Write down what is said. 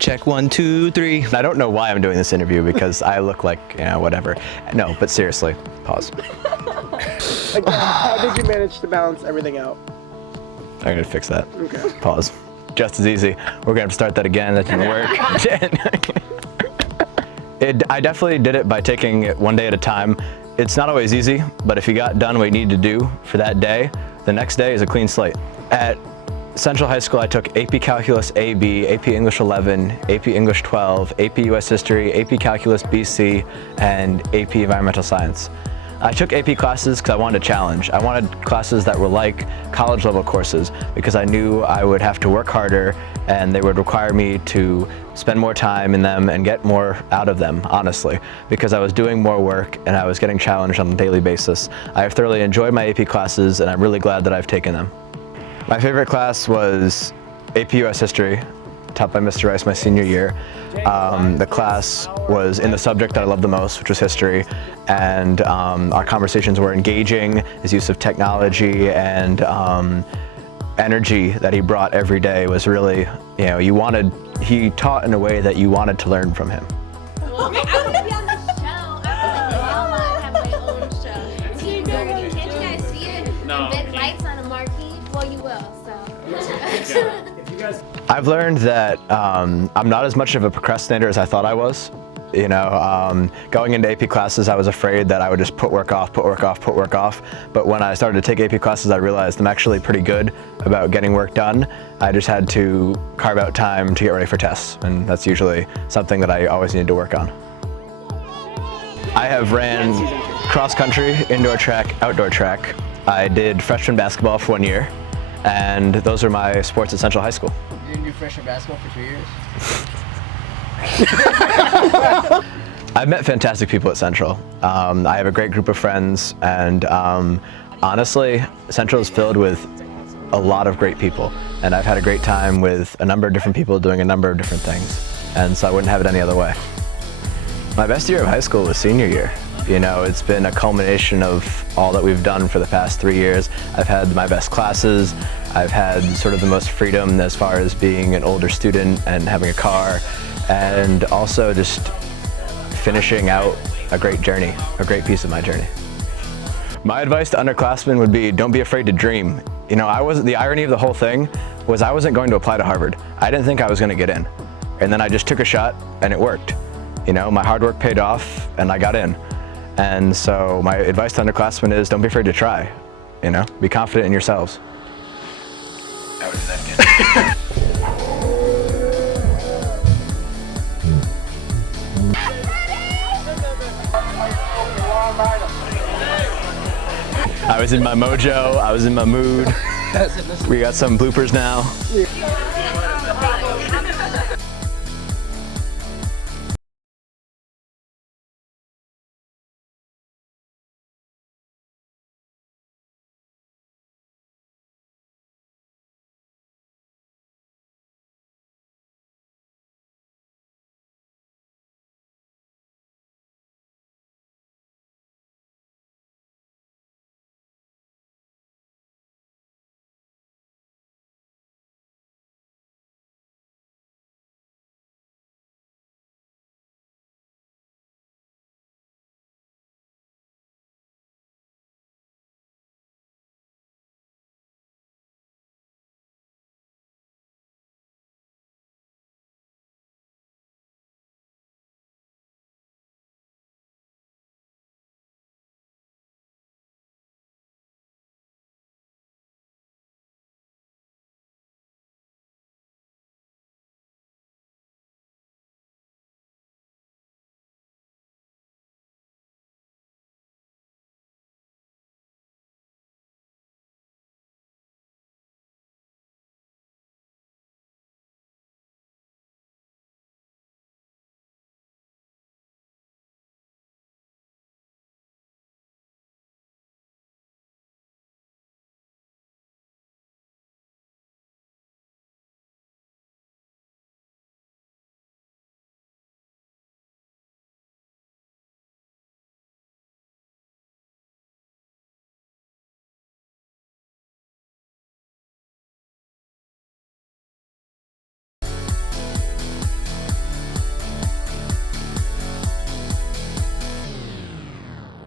Check 1, 2, 3. I don't know why I'm doing this interview because I look like, whatever. No, but seriously, pause. Again, how did you manage to balance everything out? I'm gonna fix that. Okay. Pause. Just as easy. We're gonna have to start that again. That didn't work. I definitely did it by taking it one day at a time. It's not always easy, but if you got done what you needed to do for that day, the next day is a clean slate. At Central High School, I took AP Calculus AB, AP English 11, AP English 12, AP US History, AP Calculus BC, and AP Environmental Science. I took AP classes because I wanted a challenge. I wanted classes that were like college level courses because I knew I would have to work harder and they would require me to spend more time in them and get more out of them, honestly, because I was doing more work and I was getting challenged on a daily basis. I have thoroughly enjoyed my AP classes and I'm really glad that I've taken them. My favorite class was AP US History, taught by Mr. Rice my senior year. The class was in the subject that I loved the most, which was history, and our conversations were engaging. His use of technology and energy that he brought every day was really, he taught in a way that you wanted to learn from him. Well, I want to be on the show. I want to have my own show. Team Germany, can't you guys see it? No. Big lights on a marquee? Well, you will, so. I've learned that I'm not as much of a procrastinator as I thought I was. Going into AP classes, I was afraid that I would just put work off. But when I started to take AP classes, I realized I'm actually pretty good about getting work done. I just had to carve out time to get ready for tests, and that's usually something that I always need to work on. I have ran cross country, indoor track, outdoor track. I did freshman basketball for 1 year, and those are my sports at Central High School. You didn't do freshman basketball for 2 years? I've met fantastic people at Central. I have a great group of friends, and honestly, Central is filled with a lot of great people, and I've had a great time with a number of different people doing a number of different things, and so I wouldn't have it any other way. My best year of high school was senior year. It's been a culmination of all that we've done for the past 3 years. I've had my best classes. I've had sort of the most freedom as far as being an older student and having a car, and also just finishing out a great journey, a great piece of my journey. My advice to underclassmen would be, don't be afraid to dream. The irony of the whole thing was I wasn't going to apply to Harvard. I didn't think I was going to get in. And then I just took a shot and it worked. My hard work paid off and I got in. And so my advice to underclassmen is don't be afraid to try. Be confident in yourselves. I would do that again. I was in my mojo, I was in my mood. We got some bloopers now.